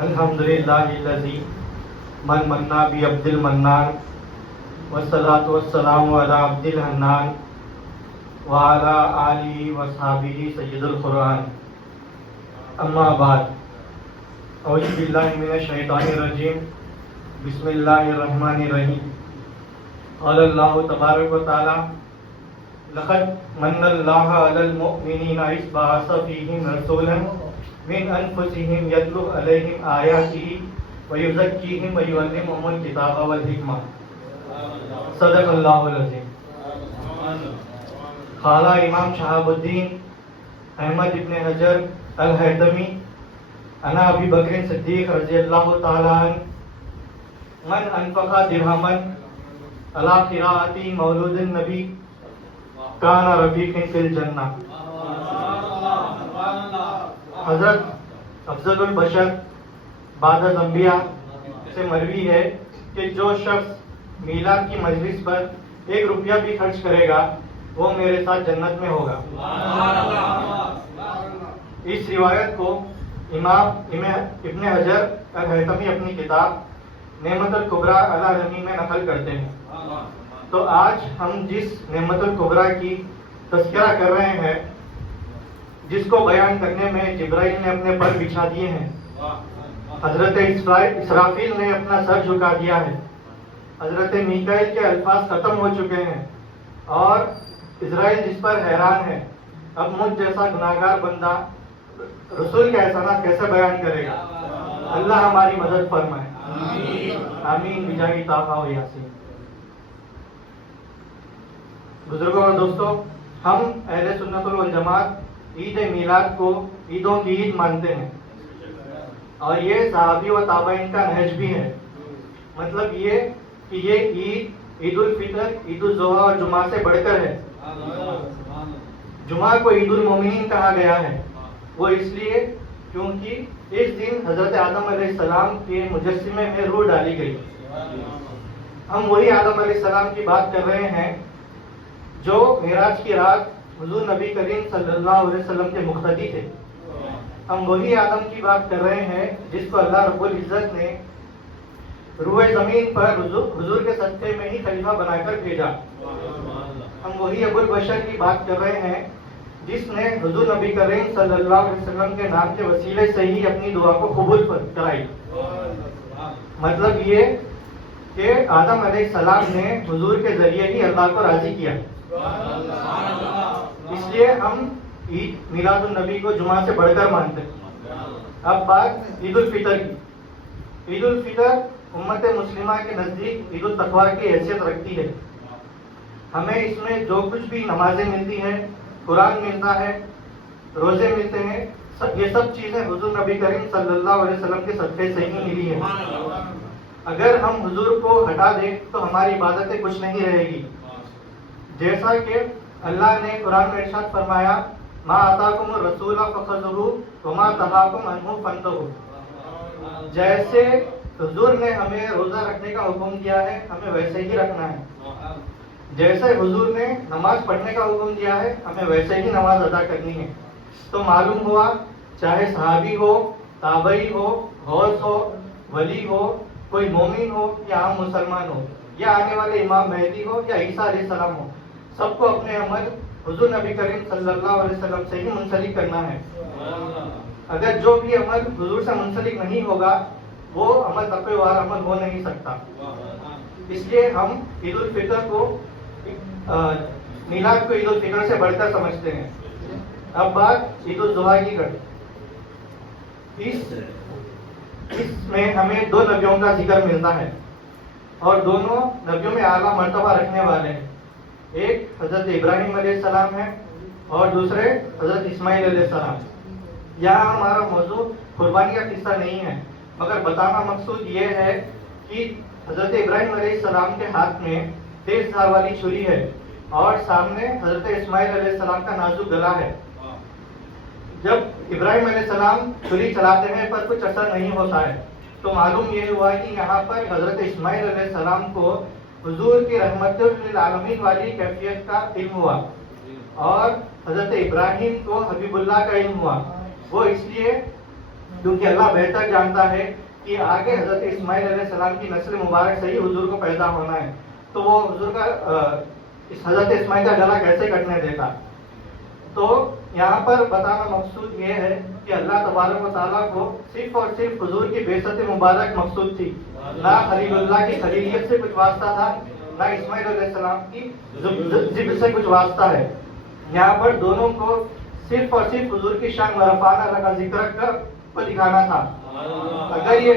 الحمدللہ من منا بعبد المنان والصلاة والسلام علی عبد الحنان وعلی آلہ وصحبہ سید القرآن. اما بعد، اعوذ باللہ من الشیطان الرجیم، بسم اللہ الرحمن الرحیم. قال اللہ تبارک و تعالی: لقد من اللہ علی المؤمنین اذ بعث فیہم رسولا من انفسہم یتلو علیہم آیاتہ ویزکیہم ویعلمہم الکتاب والحکمہ. صدق اللہ العظیم. قال امام شہاب الدین احمد ابن حجر الہیثمی عن ابی بکر صدیق رضی اللہ تعالی عنہ: من انفق درہما علی قراءۃ مولود النبی کان رفیقا فی الجنہ. حضرت افضل البشر بعد الانبیاء سے مروی ہے کہ جو شخص میلاد کی مجلس پر 1 روپیہ بھی خرچ کرے گا وہ میرے ساتھ جنت میں ہوگا. اس روایت کو امام ابن حجر الہیثمی اپنی کتاب نعمت الکبریٰ علی رمی میں نقل کرتے ہیں. تو آج ہم جس نعمت الکبریٰ کی تذکرہ کر رہے ہیں، جس کو بیان کرنے میں جبرائیل نے اپنے پر بچھا دیے ہیں، حضرت اسرافیل نے اپنا سر جھکا دیا ہے، حضرت میکائیل کے الفاظ ختم ہو چکے ہیں، اور اسرائیل جس پر حیران ہے، اب مجھ جیسا گناہگار بندہ رسول کے احسانات کیسے بیان کرے گا؟ اللہ ہماری مدد فرمائے، آمین بجاہ طٰہٰ و یاسین. بزرگوں اور دوستوں، ہم اہل سنت والجماعت عید میلاد کو عیدوں کی عید مانتے ہیں، اور یہ صحابی و تابعین کا نہج بھی ہے. مطلب یہ کہ یہ عید عید الفطر، عید الاضحیٰ اور جمعہ سے بڑھ کر ہے. جمعہ کو عید المومنین کہا گیا ہے، وہ اس لیے کیونکہ اس دن حضرت آدم علیہ السلام کے مجسمے میں روح ڈالی گئی. ہم وہی آدم علیہ السلام کی بات کر رہے ہیں جو معراج کی رات حضور نبی کریم صلی اللہ علیہ وسلم کے مقتدی تھے. ہم وہی آدم کی بات کر رہے ہیں جس کو اللہ رب العزت نے روح زمین پر حضور کے صدقے میں ہی خلیفہ بنا کر بھیجا. ہم وہی ابو البشر کی بات کر رہے ہیں جس نے حضور نبی کریم صلی اللہ علیہ وسلم کے نام کے وسیلے سے ہی اپنی دعا کو قبول کرائی. مطلب یہ کہ آدم علیہ السلام نے حضور کے ذریعے ہی اللہ کو راضی کیا. اس لیے ہم عید میلاد النبی کو جمعہ سے بڑھ کر مانتے ہیں. اب بات عید الفطر کی. عید الفطر امت مسلمہ کے نزدیک عید التقویٰ کی حیثیت رکھتی ہے. ہمیں اس میں جو کچھ بھی نمازیں ملتی ہیں، قرآن ملتا ہے، روزے ملتے ہیں، یہ سب چیزیں حضور نبی کریم صلی اللہ علیہ وسلم کے صدقے سے ہی ملی ہیں. اگر ہم حضور کو ہٹا دیں تو ہماری عبادتیں کچھ نہیں رہے گی. جیسا کہ اللہ نے قرآن میں ارشاد فرمایا: ما آتاکم الرسول فخذوہ وما نہاکم عنہ فانتہوا. جیسے حضور نے ہمیں روزہ رکھنے کا حکم دیا ہے، ہمیں ویسے ہی رکھنا ہے. جیسے حضور نے نماز پڑھنے کا حکم دیا ہے، ہمیں ویسے ہی نماز ادا کرنی ہے. تو معلوم ہوا چاہے صحابی ہو، تابعی ہو، غوث ہو، ولی ہو، کوئی مومن ہو یا عام مسلمان ہو، یا آنے والے امام مہدی ہو یا عیسیٰ علیہ السلام ہو، سب کو اپنے عمل حضور نبی کریم صلی اللہ علیہ وسلم سے ہی منسلک کرنا ہے. اگر جو بھی عمل حضور سے منسلک نہیں ہوگا وہ عمل تقوی وار عمل ہو نہیں سکتا. اس لیے ہم عید الفطر کو میلاد کو عید الفطر سے بڑھ کر سمجھتے ہیں. اب بات عید الاضحیٰ کی کریں. اس میں ہمیں 2 نبیوں کا ذکر ملتا ہے، اور دونوں نبیوں میں اعلیٰ مرتبہ رکھنے والے ہیں. ایک حضرت ابراہیم علیہ السلام ہے اور دوسرے حضرت اسماعیل علیہ السلام. یہاں ہمارا موضوع قربانی کا قصہ نہیں ہے، مگر بتانا مقصود یہ ہے کہ حضرت ابراہیم علیہ السلام کے ہاتھ میں تیز دھار والی چھری ہے اور سامنے حضرت اسماعیل علیہ السلام کا نازک گلا ہے. جب ابراہیم علیہ السلام چھری چلاتے ہیں پر کچھ اثر نہیں ہوتا ہے، تو معلوم یہ ہوا کہ یہاں پر حضرت اسماعیل علیہ السلام کو حضور کی رحمت للعالمین والی کیفیت کا علم ہوا، اور حضرت ابراہیم کو حبیب اللہ کا علم ہوا، وہ اس لیے کیونکہ اللہ بہتر جانتا ہے کہ آگے حضرت اسماعیل علیہ السلام کی نسل مبارک سے ہی حضور کو پیدا ہونا ہے، تو وہ حضور کا اس حضرت اسماعیل کا گلا کیسے کٹنے دیتا. تو یہاں پر بتانا مقصود یہ ہے کہ اللہ تبارک و تعالیٰ کو صرف اور صرف حضور کی بعثت مبارک مقصود تھی، نہ خلیل اللہ کی خلیلیت سے کچھ واسطہ تھا، نہ اسماعیل علیہ السلام کی ذبح سے کچھ واسطہ ہے. یہاں پر دونوں کو صرف اور صرف حضور کی شان مرفانہ کا ذکر کر کو دکھانا تھا. اگر یہ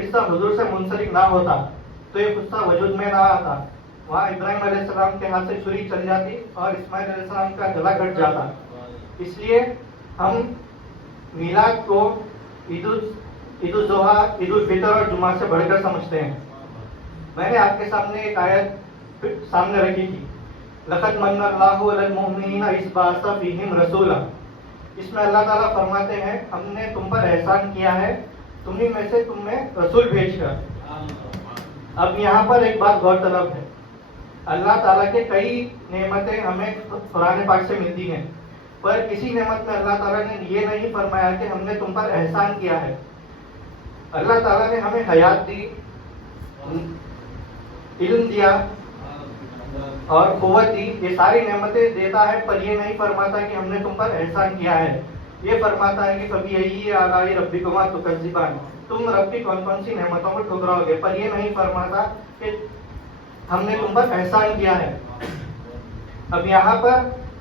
قصہ حضور سے منسلک نہ ہوتا تو یہ قصہ وجود میں نہ آتا. وہاں ابراہیم علیہ السلام کے ہاتھ سے چھری چل جاتی اور اسماعیل علیہ السلام کا گلا کٹ جاتا. اس لیے ہم میلاد کو عید الاضحیٰ، عید الفطر اور جمعہ سے بڑھ کر سمجھتے ہیں. میں نے آپ کے سامنے ایک آیت سامنے رکھی تھی، لقد من اللہ علی المؤمنین اذ بعث فیہم رسولا. اس میں اللہ تعالیٰ فرماتے ہیں ہم نے تم پر احسان کیا ہے تمہیں میں سے تم میں رسول بھیج کر. اب یہاں پر ایک بات غور طلب ہے، اللہ تعالیٰ کے کئی نعمتیں ہمیں قرآن پاک سے ملتی ہیں، پر کسی نعمت میں اللہ تعالیٰ نے یہ نہیں فرمایا کہ ہم نے تم پر احسان کیا ہے. اللہ تعالیٰ نے ہمیں حیات دی، علم دیا اور قوت دی، یہ ساری نعمتیں دیتا ہے، پر یہ نہیں فرماتا کہ ہم نے تم پر احسان کیا ہے. یہ فرماتا ہے کہ فبأي آلاء ربكما تكذبان، تم رب کی کون کون سی نعمتوں کو ٹھکراؤ گے، پر یہ نہیں فرماتا کہ ہم نے تم پر احسان کیا ہے. اب یہاں پر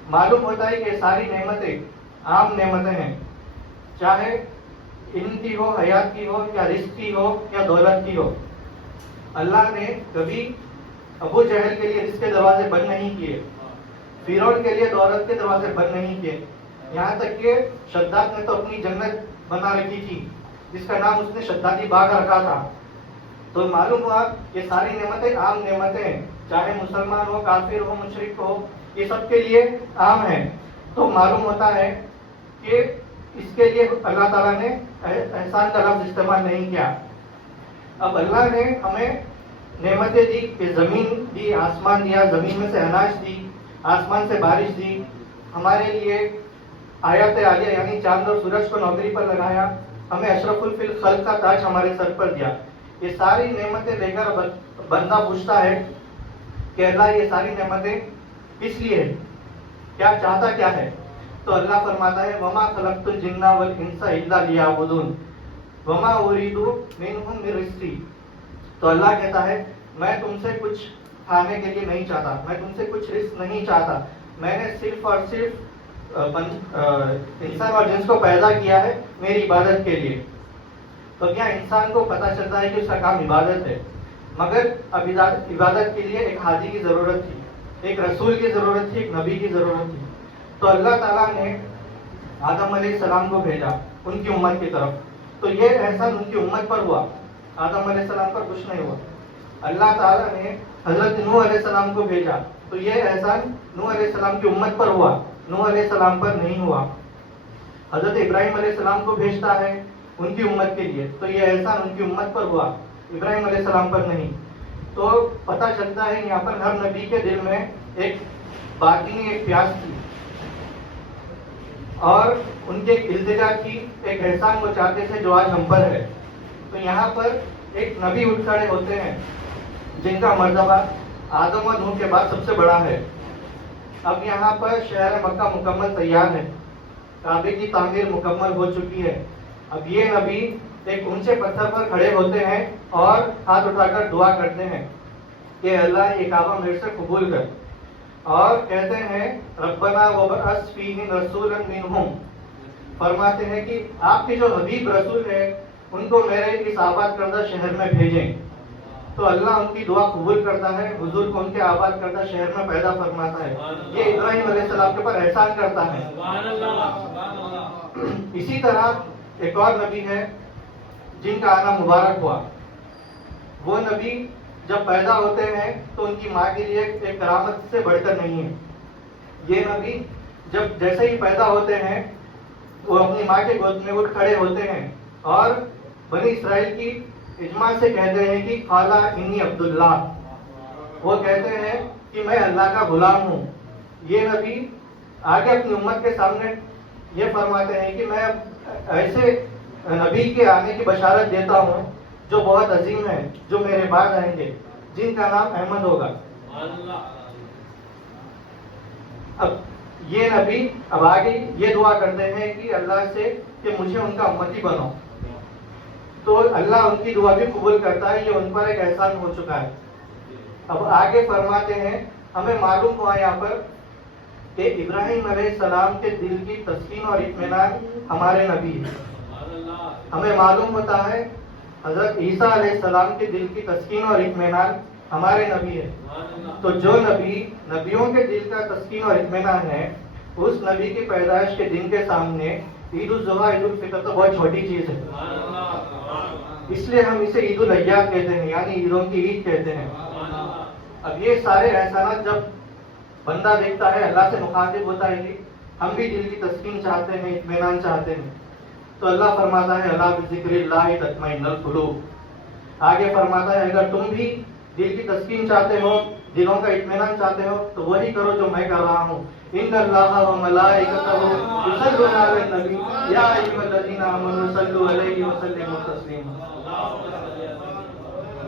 معلوم ہوتا ہے کہ ساری نعمتیں عام نعمتیں ہیں، چاہے علم کی ہو، حیات کی ہو، یا رزق کی ہو، یا دولت کی ہو. اللہ نے کبھی ابو جہل کے لیے رزق کے دروازے بند نہیں کیے، فرعون کے لیے دولت کے دروازے بند نہیں کیے. یہاں تک کہ شداد نے تو اپنی جنت بنا رکھی تھی جس کا نام اس نے شدادی باغ رکھا تھا. تو معلوم ہوا یہ ساری نعمتیں عام نعمتیں ہیں، چاہے مسلمان ہو، کافر ہو، مشرک ہو، یہ سب کے لیے عام ہیں. تو معلوم ہوتا ہے کہ اس کے لیے اللہ تعالیٰ نے احسان کا لفظ استعمال نہیں کیا. اب اللہ نے ہمیں نعمتیں دی کہ زمین دی، آسمان دیا، زمین میں سے اناج دی، آسمان سے بارش دی، ہمارے لیے آیات عالیہ یعنی چاند اور سورج کو نوکری پر لگایا، ہمیں اشرف الخلق کا تاج ہمارے سر پر دیا. یہ ساری نعمتیں لے کر بندہ پوچھتا ہے کہ اللہ یہ ساری نعمتیں کس لیے ہے، کیا چاہتا کیا ہے؟ تو اللہ فرماتا ہے وما خلقت الجن والانس الا لیعبدون وما اريد منهم من رزق. تو اللہ کہتا ہے میں تم سے کچھ کھانے کے لیے نہیں چاہتا، میں تم سے کچھ رزق نہیں چاہتا، میں نے صرف اور صرف انسان اور جنس کو پیدا کیا ہے میری عبادت کے لیے. تو کیا انسان کو پتہ چلتا ہے کہ اس کا کام عبادت ہے، مگر اب عبادت کے لیے ایک ہادی کی ضرورت تھی، ایک رسول کی ضرورت تھی، ایک نبی کی ضرورت تھی. تو اللہ تعالیٰ نے آدم علیہ السلام کو بھیجا ان کی امت کی طرف. تو یہ احسان ان کی امت پر ہوا، آدم علیہ السلام پر کچھ نہیں ہوا. اللہ تعالیٰ نے حضرت نوح علیہ السلام کو بھیجا، تو یہ احسان نوح علیہ السلام کی امت پر ہوا، نوح علیہ السلام پر نہیں ہوا. حضرت ابراہیم علیہ السلام کو بھیجتا ہے ان کی امت کے لیے، تو یہ احسان ان کی امت پر ہوا، ابراہیم علیہ السلام پر نہیں. تو پتہ چلتا ہے یہاں پر ہر نبی کے دل میں ایک باطنی ایک پیاس تھی اور ان کے التجا کی، ایک احسان وہ چاہتے تھے جو آج ہم پر ہے. تو یہاں پر ایک نبی اٹھ کھڑے ہوتے ہیں جن کا مرتبہ آدم اور نوح کے بعد سب سے بڑا ہے. اب یہاں پر شہر مکہ مکمل تیار ہے، کعبے کی تعمیر مکمل ہو چکی ہے. اب یہ نبی ایک اونچے پتھر پر کھڑے ہوتے ہیں اور ہاتھ اٹھا کر دعا کرتے ہیں کہ اللہ یہ کعبہ میرے سے قبول کر، اور کہتے ہیں ربنا وابعث فیہم رسولا منہم، فرماتے ہیں کہ آپ کے جو حبیب رسول ہیں ان کو میرے اس آباد کردہ شہر میں بھیجیں. تو اللہ ان کی دعا قبول کرتا ہے، حضور کو ان کے آباد کردہ شہر میں پیدا فرماتا ہے. یہ ابراہیم علیہ السلام کے پر احسان کرتا ہے. اسی طرح ایک اور نبی ہے جن کا آنا مبارک ہوا. وہ نبی جب پیدا ہوتے ہیں تو ان کی ماں کے لیے ایک کرامت سے بڑھ کر نہیں ہے. یہ نبی جب جیسے ہی پیدا ہوتے ہیں وہ اپنی ماں کے گود میں اٹھ کھڑے ہوتے ہیں اور بنی اسرائیل کی اجماع سے کہتے ہیں کہ قالا انی عبداللہ. وہ کہتے ہیں کہ میں اللہ کا غلام ہوں. یہ نبی آگے اپنی امت کے سامنے یہ فرماتے ہیں کہ میں ایسے نبی کے آنے کی بشارت دیتا ہوں جو بہت عظیم ہے، جو میرے بعد آئیں گے، جن کا نام احمد ہوگا. اب یہ نبی اب آگے یہ دعا کرتے ہیں کہ اللہ سے کہ مجھے ان کا امتی بناؤ. تو اللہ ان کی دعا بھی قبول کرتا ہے، یہ ان پر ایک احسان ہو چکا ہے. اب آگے فرماتے ہیں ہمیں معلوم ہوا یہاں پر کہ ابراہیم علیہ السلام کے دل کی تسکین اور اطمینان ہمارے نبی ہے. ہمیں معلوم ہوتا ہے حضرت عیسیٰ علیہ السلام کے دل کی تسکین اور اطمینان ہمارے نبی ہے. تو جو نبی نبیوں کے دل کا تسکین اور اطمینان ہے، اس نبی کی پیدائش کے دن کے سامنے عید الاضحیٰ عید الفطر تو بہت چھوٹی چیز ہے. اس لیے ہم اسے عید الاضحیٰ کہتے ہیں، یعنی عیدوں کی عید کہتے ہیں. اب یہ سارے احسانات جب بندہ دیکھتا ہے، اللہ سے مخاطب ہوتا ہے کہ ہم بھی دل کی تسکین چاہتے ہیں، اطمینان چاہتے ہیں، تو اللہ فرماتا ہے الا بذکر اللہ تطمئن القلوب. آگے فرماتا ہے اگر تم بھی دل کی تسکین چاہتے ہو، دلوں کا اطمینان چاہتے ہو، تو وہی کرو جو میں کر رہا ہوں. ان اللہ و ملائکتہ یصلون علی النبی یا ایھا الذین آمنوا صلوا علیہ وسلموا تسلیما.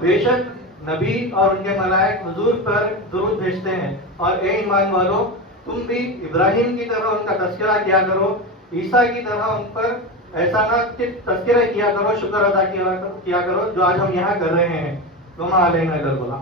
بے شک نبی اور ان کے ملائک حضور پر درود بھیجتے ہیں، اور اے ایمان والو تم بھی ابراہیم کی طرح ان کا تذکرہ کیا کرو، عیسیٰ کی طرح ان پر احسانات کے تذکرہ کیا کرو، شکر ادا کیا کرو جو آج ہم یہاں کر رہے ہیں. وما علینا الا البلاغ.